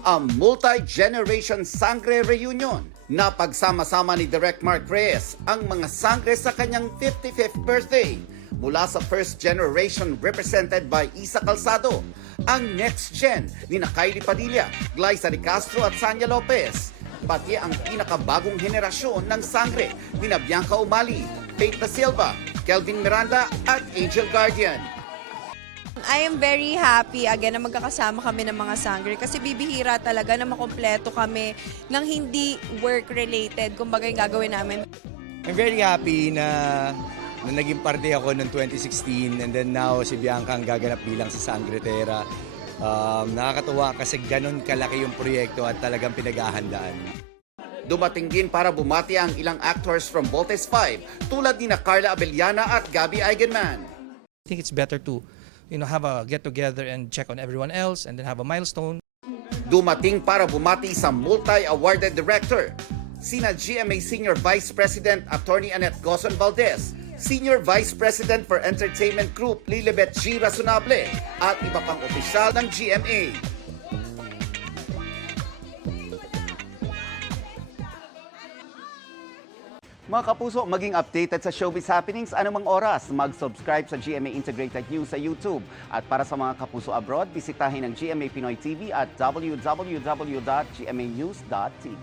ang multi-generation sangre reunion na pagsama-sama ni Direk Mark Reyes ang mga sangre sa kanyang 55th birthday. Mula sa first generation represented by Isa Calzado, ang next gen ni Kylie Padilla, Glyza de Castro at Sanya Lopez, pati ang pinakabagong henerasyon ng sangre ni Bianca Umali, Faith Da Silva, Kelvin Miranda at Angel Guardian. I am very happy again na magkakasama kami ng mga sangre kasi bibihira talaga na makompleto kami ng hindi work-related, kumbaga yung gagawin namin. I'm very happy na naging parte ako noong 2016 and then now si Bianca ang gaganap bilang sa Sangretera. Nakakatuwa kasi ganun kalaki yung proyekto at talagang pinaghahandaan. Dumating din para bumati ang ilang actors from Voltes 5 tulad ni Carla Abellana at Gabby Eigenman. I think it's better to have a get-together and check on everyone else and then have a milestone. Dumating para bumati sa multi-awarded director, sina GMA Senior Vice President Attorney Annette Gozon Valdez, Senior Vice President for Entertainment Group Lilibet G. Razonable at iba pang opisyal ng GMA. Mga kapuso, maging updated sa showbiz happenings anumang oras. Mag-subscribe sa GMA Integrated News sa YouTube. At para sa mga kapuso abroad, bisitahin ang GMA Pinoy TV at www.gmanews.tv.